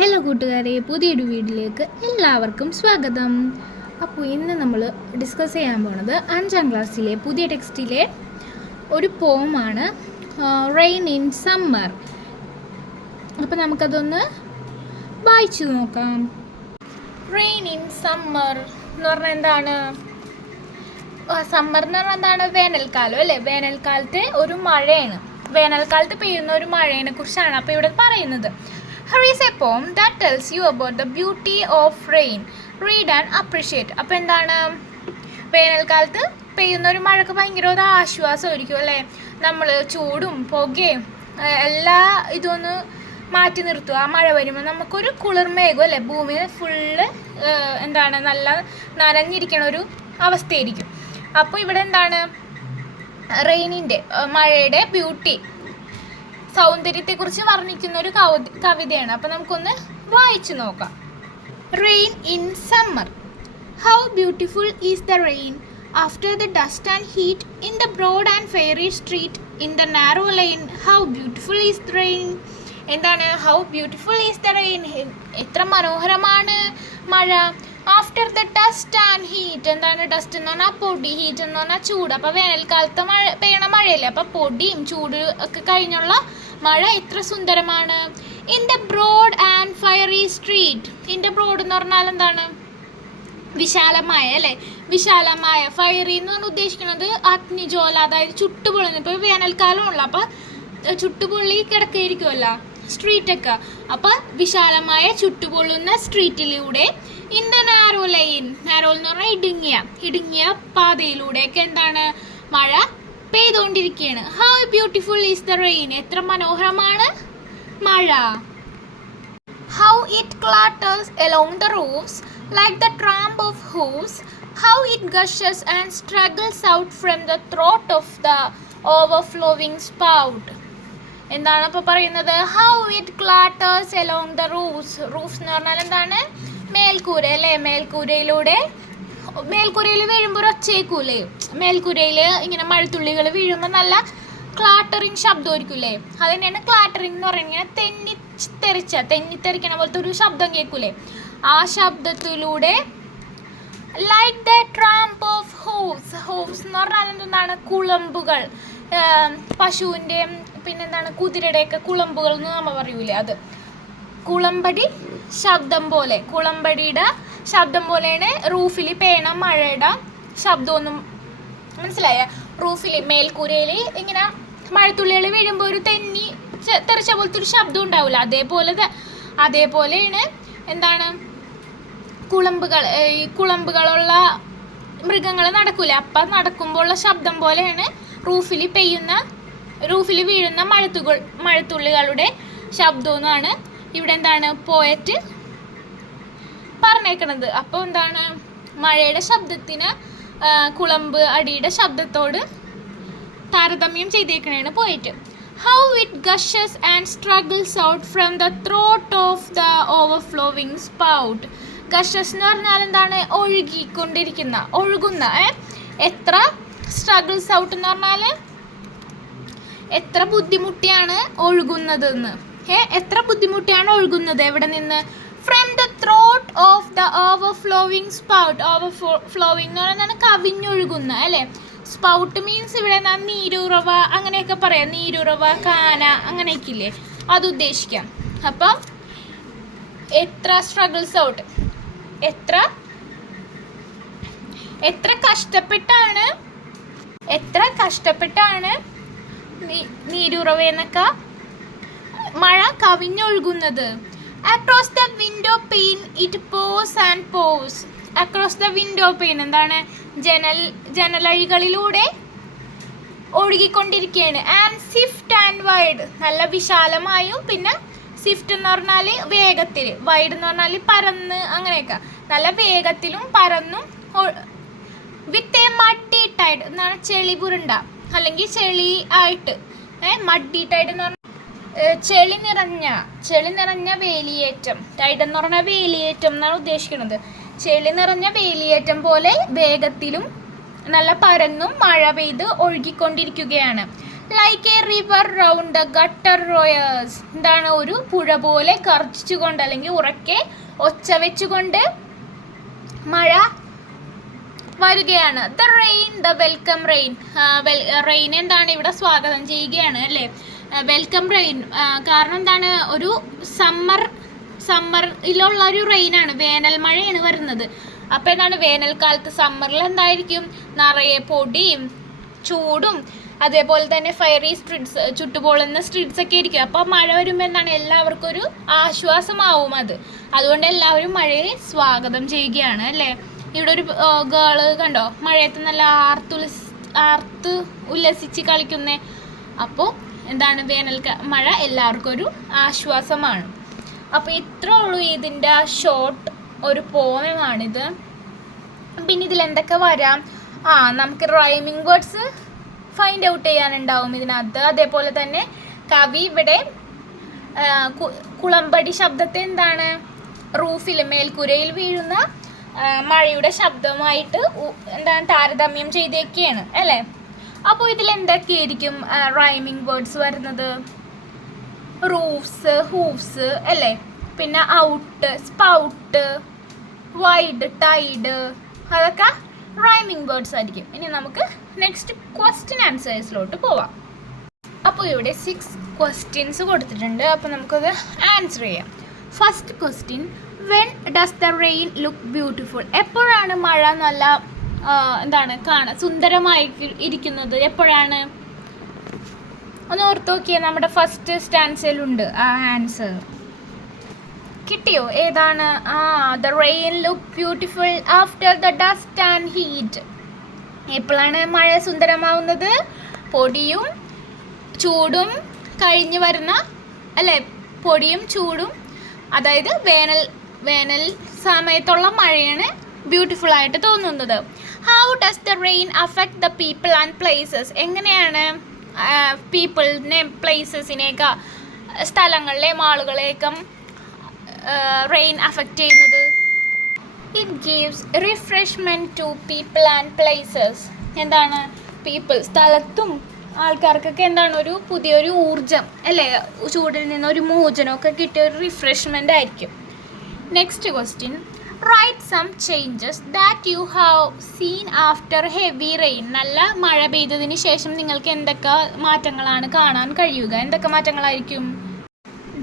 Hello കൂട്ടുകാരെ, പുതിയൊരു വീഡിയോയിലേക്ക് എല്ലാവർക്കും സ്വാഗതം. അപ്പോൾ ഇന്ന് നമ്മൾ ഡിസ്കസ് ചെയ്യാൻ പോണത് 5ാം ക്ലാസ്സിലെ പുതിയ ടെക്സ്റ്റിലെ ഒരു പോമാണ് റെയിൻ ഇൻ സമ്മർ. അപ്പോൾ നമുക്കതൊന്ന് വായിച്ചു നോക്കാം. റെയിൻ ഇൻ സമ്മർ എന്ന് പറഞ്ഞാൽ എന്താണ്? സമ്മർ എന്ന് പറഞ്ഞാൽ എന്താണ്? വേനൽക്കാലം അല്ലേ? വേനൽക്കാലത്തെ ഒരു മഴയാണ്, വേനൽക്കാലത്ത് പെയ്യുന്ന ഒരു മഴയെ കുറിച്ചാണ് അപ്പോൾ ഇവിടെ പറയുന്നത്. Here is a poem that tells you about the beauty of rain. Read and appreciate. അപ്പോൾ എന്താണ്? വേനൽക്കാലത്ത് പെയ്യുന്ന ഒരു മഴക്ക് ഭയങ്കര ഒരു ആശ്വാസമായിരിക്കും അല്ലേ? നമ്മൾ ചൂടും പുകയും എല്ലാ ഇതൊന്ന് മാറ്റി നിർത്തുക. ആ മഴ വരുമ്പോൾ നമുക്കൊരു കുളിർമേകും അല്ലേ? ഭൂമി ഫുള്ള് എന്താണ് നല്ല നനഞ്ഞിരിക്കണ ഒരു അവസ്ഥയായിരിക്കും. അപ്പോൾ ഇവിടെ എന്താണ്? റെയിനിൻ്റെ മഴയുടെ ബ്യൂട്ടി, സൗന്ദര്യത്തെക്കുറിച്ച് വർണ്ണിക്കുന്ന ഒരു കവിതയാണ്. അപ്പോൾ നമുക്കൊന്ന് വായിച്ചു നോക്കാം. Rain in summer. How beautiful is the rain after the dust and heat in the broad and fiery street in the narrow lane. How beautiful is the rain. എന്താണ്? How beautiful is the rain. എത്ര മനോഹരമാണ് മഴ. After the dust and heat. എന്താണ് dust എന്ന് പറഞ്ഞാൽ പൊടി, heat എന്ന് പറഞ്ഞാൽ ചൂട്. അപ്പോൾ വേനൽക്കാലത്ത് പെയ്യണ മഴയല്ലേ, അപ്പോൾ പൊടിയും ചൂട് ഒക്കെ കഴിഞ്ഞുള്ള മഴ എത്ര സുന്ദരമാണ്. In the broad and fiery street. In the broad എന്ന് പറഞ്ഞാൽ എന്താണ്? വിശാലമായ അല്ലേ? വിശാലമായ. ഫയറി എന്ന് പറഞ്ഞാൽ ഉദ്ദേശിക്കുന്നത് അഗ്നിജ്വാല, അതായത് ചുട്ടുപൊള്ളുന്നു. ഇപ്പോൾ വേനൽക്കാലമുള്ള അപ്പോൾ ചുട്ടുപൊള്ളി കിടക്കുകയായിരിക്കുമല്ലോ സ്ട്രീറ്റൊക്കെ. അപ്പോൾ വിശാലമായ ചുട്ടുപൊള്ളുന്ന സ്ട്രീറ്റിലൂടെ in the narrow lane. Narrow എന്ന് പറഞ്ഞാൽ ഇടുങ്ങിയ പാതയിലൂടെയൊക്കെ എന്താണ്? മഴ പെയ്തുകൊണ്ടിരിക്കുകയാണ്. How beautiful is the rain. എത്ര മനോഹരമാണ് മഴ. How it clatters along the roofs like the tramp of hooves. How it gushes and struggles out from the throat of the overflowing spout. എന്താണ് ഇപ്പോൾ പറയുന്നത്? How it clatters along the roofs. Roofs എന്ന് പറഞ്ഞാൽ എന്താണ്? മേൽക്കൂര അല്ലേ? മേൽക്കൂരയിൽ വീഴുമ്പോൾ ഒരു ഒച്ചയേക്കൂലേ? മേൽക്കൂരയിൽ ഇങ്ങനെ മഴത്തുള്ളികൾ വീഴുമ്പോൾ നല്ല ക്ലാട്ടറിങ് ശബ്ദമായിരിക്കൂലേ? അത് തന്നെയാണ് ക്ലാട്ടറിങ് എന്ന് പറയുന്നത്. തെന്നിത്തെറിക്കണ പോലത്തെ ഒരു ശബ്ദം കേൾക്കൂലേ? ആ ശബ്ദത്തിലൂടെ ലൈക്ക് ദ ട്രാമ്പ് ഓഫ് ഹൂവ്സ്. ഹൂവ്സ് എന്ന് പറഞ്ഞാൽ എന്താണ്? കുളമ്പുകൾ. പശുവിൻ്റെയും പിന്നെന്താണ് കുതിരയുടെയൊക്കെ കുളമ്പുകൾ എന്ന് നമ്മൾ പറയൂലേ? അത് കുളമ്പടി ശബ്ദം പോലെ, കുളമ്പടിയുടെ ശബ്ദം പോലെയാണ് റൂഫിൽ പേണ മഴയുടെ ശബ്ദമൊന്നും. മനസ്സിലായ? റൂഫിൽ മേൽക്കൂരയിൽ ഇങ്ങനെ മഴത്തുള്ളികൾ വീഴുമ്പോൾ ഒരു തെറിച്ച പോലത്തെ ഒരു ശബ്ദം ഉണ്ടാവില്ല, അതേപോലെയാണ് എന്താണ് കുളമ്പുകൾ. ഈ കുളമ്പുകളുള്ള മൃഗങ്ങൾ നടക്കൂല, അപ്പം നടക്കുമ്പോൾ ഉള്ള ശബ്ദം പോലെയാണ് റൂഫിൽ വീഴുന്ന മഴത്തുള്ളികളുടെ ശബ്ദമെന്നാണ് ഇവിടെ എന്താണ് പോയറ്റ് പറഞ്ഞേക്കണത്. അപ്പോൾ എന്താണ്? മഴയുടെ ശബ്ദത്തിന് കുളമ്പ് അടിയുടെ ശബ്ദത്തോട് താരതമ്യം ചെയ്തേക്കണേണ് poet. How it gushes and struggles out from the throat of the overflowing spout. Gushes എന്ന് പറഞ്ഞാൽ എന്താണ്? ഒഴുകുന്ന. എത്ര സ്ട്രഗിൾസ് ഔട്ട് എന്ന് പറഞ്ഞാൽ എത്ര ബുദ്ധിമുട്ടിയാണ് ഒഴുകുന്നതെന്ന്. എത്ര ബുദ്ധിമുട്ടിയാണ് ഒഴുകുന്നത്. എവിടെ നിന്ന്? From the throat of the overflowing spout. Overflowing എന്ന് പറയുന്നത് കവിഞ്ഞൊഴുകുന്ന അല്ലേ? സ്പൗട്ട് മീൻസ് ഇവിടെ നീരുറവ അങ്ങനെയൊക്കെ പറയാം. നീരുറവ, കാന അങ്ങനെയൊക്കെ ഇല്ലേ? അത് ഉദ്ദേശിക്കാം. അപ്പം എത്ര സ്ട്രഗിൾസ് ഔട്ട്, എത്ര കഷ്ടപ്പെട്ടാണ് നീരുറവ എന്നൊക്കെ മഴ കവിഞ്ഞൊഴുകുന്നത്. Across the window pane it pours and pours. Across the window pane എന്താണ്? ജനലഴികളിലൂടെ ഒഴുകിക്കൊണ്ടിരിക്കുകയാണ്. And swift and wide. നല്ല വിശാലമായും പിന്നെ സ്വിഫ്റ്റ് എന്ന് പറഞ്ഞാൽ വേഗത്തിൽ, വൈഡ് എന്ന് പറഞ്ഞാൽ പരന്ന്, അങ്ങനെയൊക്കെ നല്ല വേഗത്തിലും പരന്നും. വിത്ത് എ മഡി ടൈഡ് എന്നാണ് ചെളി പുരണ്ട അല്ലെങ്കിൽ ചെളി ആയിട്ട്. മഡി ടൈഡ് എന്ന് പറഞ്ഞാൽ ചെളി നിറഞ്ഞ വേലിയേറ്റം. ടൈഡ് എന്ന് പറഞ്ഞാൽ വേലിയേറ്റം എന്നാണ് ഉദ്ദേശിക്കുന്നത്. ചെളി നിറഞ്ഞ വേലിയേറ്റം പോലെ വേഗത്തിലും നല്ല പരന്നും മഴ പെയ്ത് ഒഴുകിക്കൊണ്ടിരിക്കുകയാണ്. Like a river round the gutter roars. എന്താണ്? ഒരു പുഴ പോലെ ഗർജിച്ചുകൊണ്ട് അല്ലെങ്കിൽ ഉറക്കെ ഒച്ച വെച്ചുകൊണ്ട് മഴ വരികയാണ്. The rain, the welcome rain. Rain എന്താണ്? ഇവിടെ സ്വാഗതം ചെയ്യുകയാണ് അല്ലേ? Welcome rain. കാരണം എന്താണ്? ഒരു സമ്മറിലുള്ള ഒരു റെയിനാണ്, വേനൽ മഴയാണ് വരുന്നത്. അപ്പോൾ എന്താണ്? വേനൽക്കാലത്ത് സമ്മറിൽ എന്തായിരിക്കും? നിറയെ പൊടിയും ചൂടും അതേപോലെ തന്നെ ഫയറി സ്ട്രീറ്റ്സ്, ചുട്ടുപൊള്ളുന്ന സ്ട്രീറ്റ്സ് ഒക്കെ ആയിരിക്കും. അപ്പോൾ മഴ വരുമ്പോൾ എന്താണ്? എല്ലാവർക്കും ഒരു ആശ്വാസമാവും അത്. അതുകൊണ്ട് എല്ലാവരും മഴയെ സ്വാഗതം ചെയ്യുകയാണ് അല്ലേ? ഇവിടെ ഒരു ഗേള് കണ്ടോ, മഴയത്ത് നല്ല ആർത്ത് ഉല്ലസിച്ച് കളിക്കുന്നേ. അപ്പോൾ എന്താണ്? മഴ എല്ലാവർക്കും ഒരു ആശ്വാസമാണ്. അപ്പോൾ ഇത്രേ ഉള്ളൂ ഇതിൻ്റെ ഷോർട്ട് ഒരു പോയമാണിത്. പിന്നെ ഇതിൽ എന്തൊക്കെ വരാം? നമുക്ക് റൈമിംഗ് വേർഡ്സ് ഫൈൻഡ് ഔട്ട് ചെയ്യാനുണ്ടാവും ഇതിനകത്ത്. അതേപോലെ തന്നെ കവി ഇവിടെ കുളമ്പടി ശബ്ദത്തെ എന്താണ്? റൂഫിൽ, മേൽക്കൂരയിൽ വീഴുന്ന മഴയുടെ ശബ്ദമായിട്ട് എന്താണ്? താരതമ്യം ചെയ്തേക്കുകയാണ് അല്ലേ? അപ്പോൾ ഇതിൽ എന്തൊക്കെയായിരിക്കും റൈമിംഗ് വേർഡ്സ് വരുന്നത്? റൂഫ്സ്, ഹൂഫ്സ് അല്ലേ? പിന്നെ ഔട്ട്, സ്പൗട്ട്, വൈഡ്, ടൈഡ്, അതൊക്കെ റൈമിംഗ് വേർഡ്സ് ആയിരിക്കും. ഇനി നമുക്ക് നെക്സ്റ്റ് ക്വസ്റ്റ്യൻ ആൻസേഴ്സിലോട്ട് പോവാം. അപ്പോൾ ഇവിടെ 6 ക്വസ്റ്റ്യൻസ് കൊടുത്തിട്ടുണ്ട്. അപ്പോൾ നമുക്കത് ആൻസർ ചെയ്യാം. First question, when does the rain look beautiful? എപ്പോഴാണ് മഴ നല്ല കാണാൻ സുന്ദരമായി ഇരിക്കുന്നത്? എപ്പോഴാണ്? ഒന്ന് ഓർത്ത് നോക്കിയാൽ നമ്മുടെ ഫസ്റ്റ് സ്റ്റാൻസയിലുണ്ട് ആ ആൻസർ. കിട്ടിയോ? ഏതാണ്? The rain look beautiful after the dust and heat. എപ്പോഴാണ് മഴ സുന്ദരമാവുന്നത്? പൊടിയും ചൂടും കഴിഞ്ഞ് വരുന്ന അല്ലേ? പൊടിയും ചൂടും, അതായത് വേനൽ സമയത്തുള്ള മഴയാണ് ബ്യൂട്ടിഫുൾ ആയിട്ട് തോന്നുന്നത്. How does the rain affect the people and places? എങ്ങനെയാണ് പീപ്പിളിനെ, പ്ലേസസിനെയൊക്കെ, സ്ഥലങ്ങളിലെയും ആളുകളെയൊക്കെ റെയിൻ അഫക്റ്റ് ചെയ്യുന്നത്? It gives refreshment to people and places. എന്താണ്? പീപ്പിൾ, സ്ഥലത്തും ആൾക്കാർക്കൊക്കെ എന്താണ്? ഒരു പുതിയൊരു ഊർജം അല്ലേ? ചൂടിൽ നിന്നൊരു മോചനമൊക്കെ കിട്ടിയ ഒരു റിഫ്രഷ്മെൻ്റ് ആയിരിക്കും. Next question, write some changes that you have seen after heavy rain. നല്ല മഴ പെയ്തതിന് ശേഷം നിങ്ങൾക്ക് എന്തൊക്കെ മാറ്റങ്ങളാണ് കാണാൻ കഴിയുക? എന്തൊക്കെ മാറ്റങ്ങളായിരിക്കും?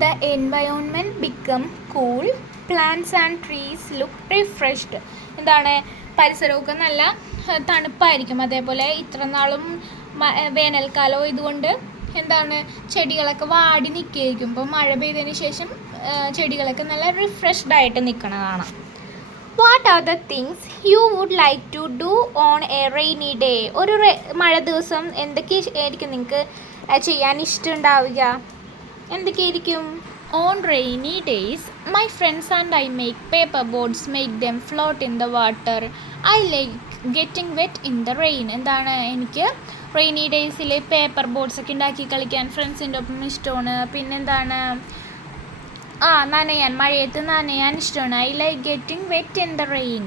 The environment become cool, plants and trees look refreshed. എന്താണ്? പരിസരമൊക്കെ നല്ല തണുപ്പായിരിക്കും. അതേപോലെ ഇത്ര നാളും വേനൽക്കാലം ഇതുകൊണ്ട് എന്താണ്? ചെടികളൊക്കെ വാടി നിൽക്കുകയായിരിക്കും. ഇപ്പോൾ മഴ പെയ്തതിന് ശേഷം ചെടികളൊക്കെ നല്ല റിഫ്രഷ്ഡ് ആയിട്ട് നിൽക്കണതാണ്. What are the things you would like to do on a rainy day? ഒരു മഴ ദിവസം എന്തൊക്കെ ആയിരിക്കും നിങ്ങൾക്ക് ചെയ്യാൻ ഇഷ്ടമുണ്ടാവുക? എന്തൊക്കെയായിരിക്കും? On rainy days my friends and I make paper boats, make them float in the water. I like getting wet in the rain. എന്താണ്? എനിക്ക് റെയിനി ഡേയ്സിൽ പേപ്പർ ബോട്ട്സ് ഒക്കെ ഉണ്ടാക്കി കളിക്കാൻ ഫ്രണ്ട്സിൻ്റെ ഒപ്പം ഇഷ്ടമാണ്. പിന്നെന്താണ്? മഴയത്ത് നനയാൻ ഇഷ്ടമാണ്. I like getting wet in the rain.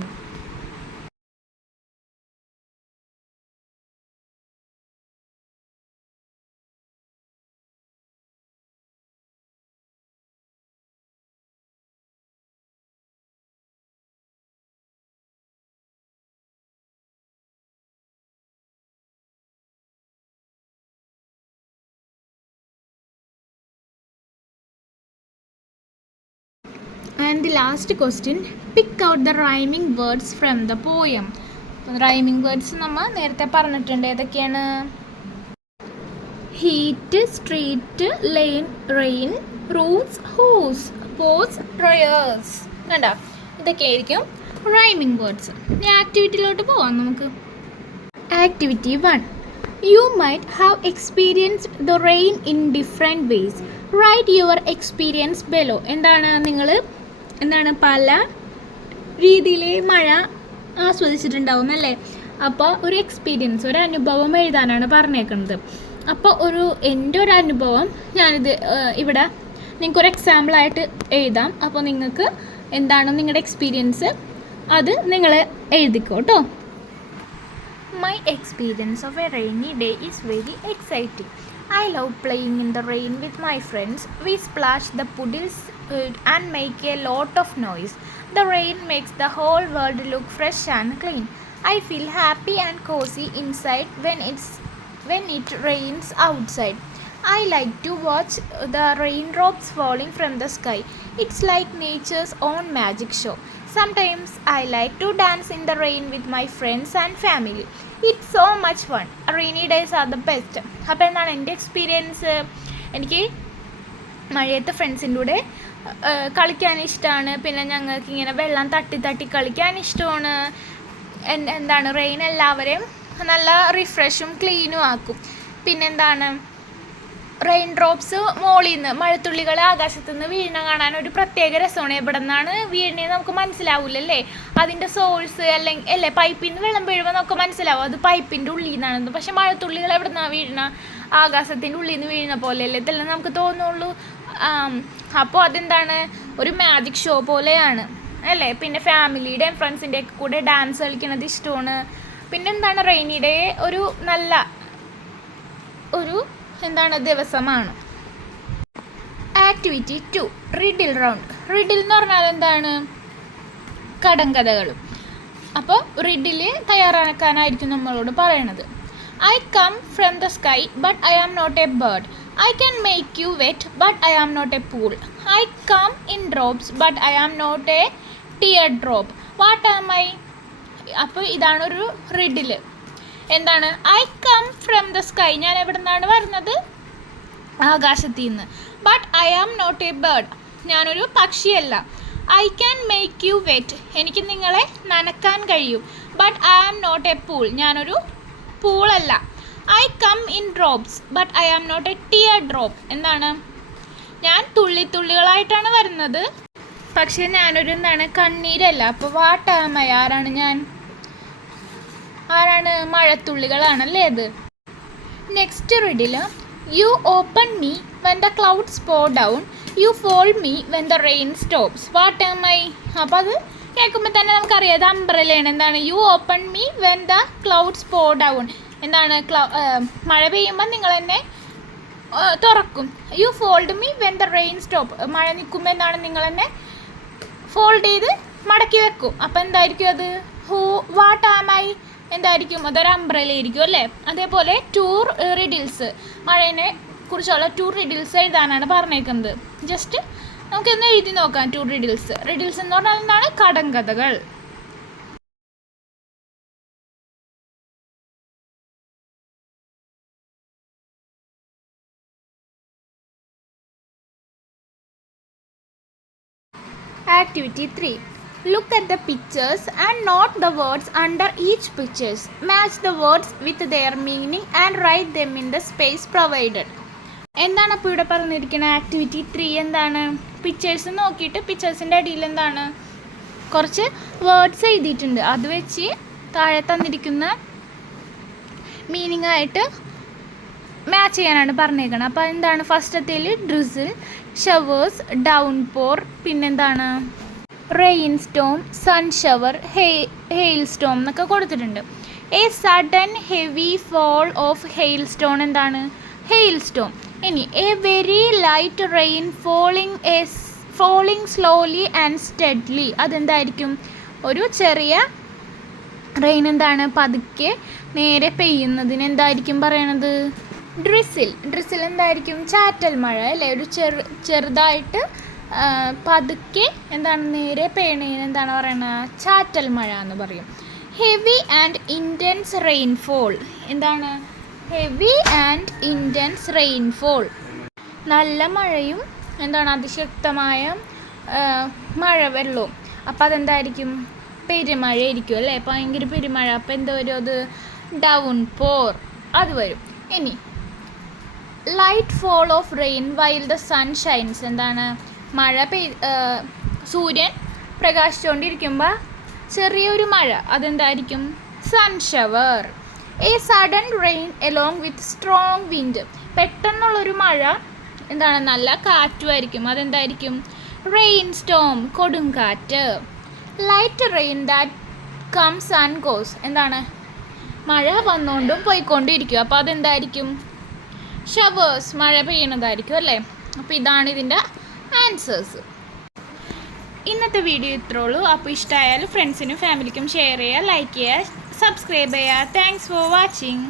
And the last question, pick out the rhyming words from the poem. Rhyming words നമ്മൾ നേരത്തെ പറഞ്ഞിട്ടുണ്ട്. ഏതൊക്കെയാണ്? Heat, street, lane, rain, roots, whose, paws, dryers. കണ്ടോ? ഇതൊക്കെയായിരിക്കും റൈമിംഗ് വേർഡ്സ്. ഇനി ആക്ടിവിറ്റിയിലോട്ട് പോവാം നമുക്ക്. Activity 1, you might have experienced the rain in different ways. Write your experience below. എന്താണ് പല രീതിയിൽ മഴ ആസ്വദിച്ചിട്ടുണ്ടാവും അല്ലേ? അപ്പോൾ ഒരു എക്സ്പീരിയൻസ്, ഒരു അനുഭവം എഴുതാനാണ് പറഞ്ഞേക്കുന്നത്. അപ്പോൾ എൻ്റെ ഒരു അനുഭവം ഞാനിത് ഇവിടെ നിങ്ങൾക്കൊരു എക്സാമ്പിളായിട്ട് എഴുതാം. അപ്പോൾ നിങ്ങൾക്ക് എന്താണ് നിങ്ങളുടെ എക്സ്പീരിയൻസ് അത് നിങ്ങൾ എഴുതിക്കോ കേട്ടോ. My experience of a rainy day is very exciting. I love playing in the rain with my friends. We splash the puddles and make a lot of noise. The rain makes the whole world look fresh and clean. I feel happy and cozy inside when it rains outside. I like to watch the raindrops falling from the sky. It's like nature's own magic show. Sometimes I like to dance in the rain with my friends and family. It's so much fun. Rainy days are the best. അപ്പോൾ എന്താണ് എൻ്റെ experience? എനിക്ക് മഴയത്തെ ഫ്രണ്ട്സിൻ്റെ കൂടെ കളിക്കാൻ ഇഷ്ടമാണ്. പിന്നെ ഞങ്ങൾക്ക് ഇങ്ങനെ വെള്ളം തട്ടി തട്ടി കളിക്കാൻ ഇഷ്ടമാണ്. എന്താണ് റെയിൻ എല്ലാവരെയും നല്ല റിഫ്രഷും ക്ലീനും ആക്കും. പിന്നെന്താണ് റെയിൻ ഡ്രോപ്സ് മോളിൽ നിന്ന് മഴത്തുള്ളികൾ ആകാശത്തു നിന്ന് വീഴണ കാണാൻ ഒരു പ്രത്യേക രസമാണ്. എവിടെ നിന്നാണ് വീഴണേന്ന് നമുക്ക് മനസ്സിലാവില്ലല്ലേ. അതിൻ്റെ സോഴ്സ് അല്ലേ പൈപ്പിൽ നിന്ന് വെള്ളം വീഴുമ്പോൾ നമുക്ക് മനസ്സിലാവും അത് പൈപ്പിൻ്റെ ഉള്ളിൽ നിന്നാണെന്ന്. പക്ഷെ മഴത്തുള്ളികൾ എവിടെ നിന്നാണ് വീഴണ? ആകാശത്തിൻ്റെ ഉള്ളിൽ നിന്ന് വീഴുന്ന പോലെയല്ലേ ഇതെല്ലാം നമുക്ക് തോന്നുള്ളൂ. അപ്പോൾ അതെന്താണ് ഒരു മാജിക് ഷോ പോലെയാണ് അല്ലേ. പിന്നെ ഫാമിലിയുടെയും ഫ്രണ്ട്സിൻ്റെയൊക്കെ കൂടെ ഡാൻസ് കളിക്കുന്നത് ഇഷ്ടമാണ്. പിന്നെന്താണ് റെയിനി ഡേ ഒരു നല്ല ദിവസമാണ്. Activity 2 riddle round. റിഡിൽ എന്ന് പറഞ്ഞാൽ എന്താണ്? കടങ്കഥകളും. അപ്പോൾ റിഡിൽ തയ്യാറാക്കാനായിരിക്കും നമ്മളോട് പറയണത്. I come from the sky but I am not a bird. I can make you wet but I am not a pool. I come in drops but I am not a tear drop. What am I? അപ്പോൾ ഇതാണൊരു riddle. എന്താണ്? I come from the sky, ഞാൻ എവിടെ നിന്നാണ് വരുന്നത്? ആകാശത്തിൽ നിന്ന്. But I am not a bird, ഞാനൊരു പക്ഷിയല്ല. I can make you wet, എനിക്ക് നിങ്ങളെ നനക്കാൻ കഴിയും. But I am not a pool, ഞാനൊരു പൂളല്ല. I come in drops but I am not a tear drop, എന്താണ്? ഞാൻ തുള്ളിത്തുള്ളികളായിട്ടാണ് വരുന്നത്, പക്ഷേ ഞാനൊരു കണ്ണീരല്ല. അപ്പോൾ വാട്ട് ആം ഐ? ആരാണ് ഞാൻ? മഴത്തുള്ളികളാണല്ലേ അത്. Next riddle, you open me when the clouds pour down, you fold me when the rain stops. What am I? അപ്പോൾ അത് കേൾക്കുമ്പോൾ തന്നെ നമുക്കറിയാം അത് അംബ്രലയാണ്. എന്താണ്? You open me when the clouds pour down, എന്താണ്? മഴ പെയ്യുമ്പോൾ നിങ്ങൾ എന്നെ തുറക്കും. You fold me when the rain stop, മഴ നിൽക്കുമ്പോൾ എന്താണ്? നിങ്ങൾ എന്നെ ഫോൾഡ് ചെയ്ത് മടക്കി വെക്കും. അപ്പോൾ എന്തായിരിക്കും അത്? വാട്ട് ആം ഐ എന്തായിരിക്കും? അതൊരു അംബ്രല ആയിരിക്കും അല്ലേ. അതേപോലെ 2 റിഡിൽസ്, മഴയെ കുറിച്ചുള്ള 2 റിഡിൽസ് എഴുതാനാണ് പറഞ്ഞേക്കുന്നത്. ജസ്റ്റ് നമുക്കൊന്ന് എഴുതി നോക്കാം. 2 റിഡിൽസ്. റിഡിൽസ് എന്ന് പറഞ്ഞാൽ എന്താണ്? കടങ്കഥകൾ. Activity 3. Look at the pictures and note the words under each pictures. Match the words with their meaning and write them in the space provided. എന്താണ് അപ്പോൾ ഇവിടെ പറഞ്ഞിരിക്കുന്നത്? ആക്ടിവിറ്റി 3 എന്താണ്? പിക്ചേഴ്സ് നോക്കിയിട്ട് പിക്ചേഴ്സിൻ്റെ അടിയിൽ എന്താണ്? കുറച്ച് വേർഡ്സ് എഴുതിയിട്ടുണ്ട്. അത് വെച്ച് താഴെ തന്നിരിക്കുന്ന മീനിങ് ആയിട്ട് മാച്ച് ചെയ്യാനാണ് പറഞ്ഞേക്കുന്നത്. അപ്പോൾ എന്താണ്? ഫസ്റ്റത്തേൽ ഡ്രിസിൽ, ഷവേഴ്സ്, ഡൗൺ പോർ, പിന്നെന്താണ്? Rain storm, sun shower, hail storm എന്നൊക്കെ കൊടുത്തിട്ടുണ്ട്. A sudden heavy fall of hail stone, എന്താണ്? Hail storm. ഇനി a very light rain falling slowly and steadily, അതെന്തായിരിക്കും? ഒരു ചെറിയ റെയിൻ, എന്താണ്? പതുക്കെ നേരെ പെയ്യുന്നതിന് എന്തായിരിക്കും പറയണത്? ഡ്രിസിൽ. ഡ്രിസിൽ എന്തായിരിക്കും? ചാറ്റൽ മഴ അല്ലേ. ഒരു ചെറുതായിട്ട് പതുക്കെ എന്താണ്? നേരെ പെയ്യണതിന് എന്താണ് പറയണത്? ചാറ്റൽ മഴ എന്ന് പറയും. ഹെവി ആൻഡ് ഇൻറ്റൻസ് റെയിൻഫോൾ, എന്താണ്? ഹെവി ആൻഡ് ഇൻറ്റൻസ് റെയിൻഫോൾ, നല്ല മഴയും എന്താണ്? അതിശക്തമായ മഴവെള്ളവും. അപ്പോൾ അതെന്തായിരിക്കും? പെരുമഴയായിരിക്കും അല്ലേ. ഭയങ്കര പെരുമഴ. അപ്പോൾ എന്താ വരും? അത് ഡൗൺ പോർ അത് വരും. ഇനി light fall of rain while the sun shines, എന്താണ്? സൂര്യൻ പ്രകാശിച്ചുകൊണ്ടിരിക്കുമ്പോൾ ചെറിയൊരു മഴ, അതെന്തായിരിക്കും? Sun shower. A sudden rain along with strong wind, പെട്ടെന്നുള്ളൊരു മഴ, എന്താണ്? നല്ല കാറ്റുമായിരിക്കും, അതെന്തായിരിക്കും? റെയിൻ സ്റ്റോം, കൊടുങ്കാറ്റ്. Light rain that comes and goes, എന്താണ്? മഴ വന്നുകൊണ്ടും പോയിക്കൊണ്ടിരിക്കും, അപ്പോൾ അതെന്തായിരിക്കും? ഷവേഴ്സ്, മഴ പെയ്യണതായിരിക്കും അല്ലേ. അപ്പോൾ ഇതാണ് ഇതിൻ്റെ ആൻസേഴ്സ്. ഇന്നത്തെ വീഡിയോ ഇത്രേ ഉള്ളൂ. അപ്പോൾ ഇഷ്ടമായാൽ ഫ്രണ്ട്സിനും ഫാമിലിക്കും ഷെയർ ചെയ്യുക, ലൈക്ക് ചെയ്യുക, സബ്സ്ക്രൈബ് ചെയ്യുക. Thanks for watching.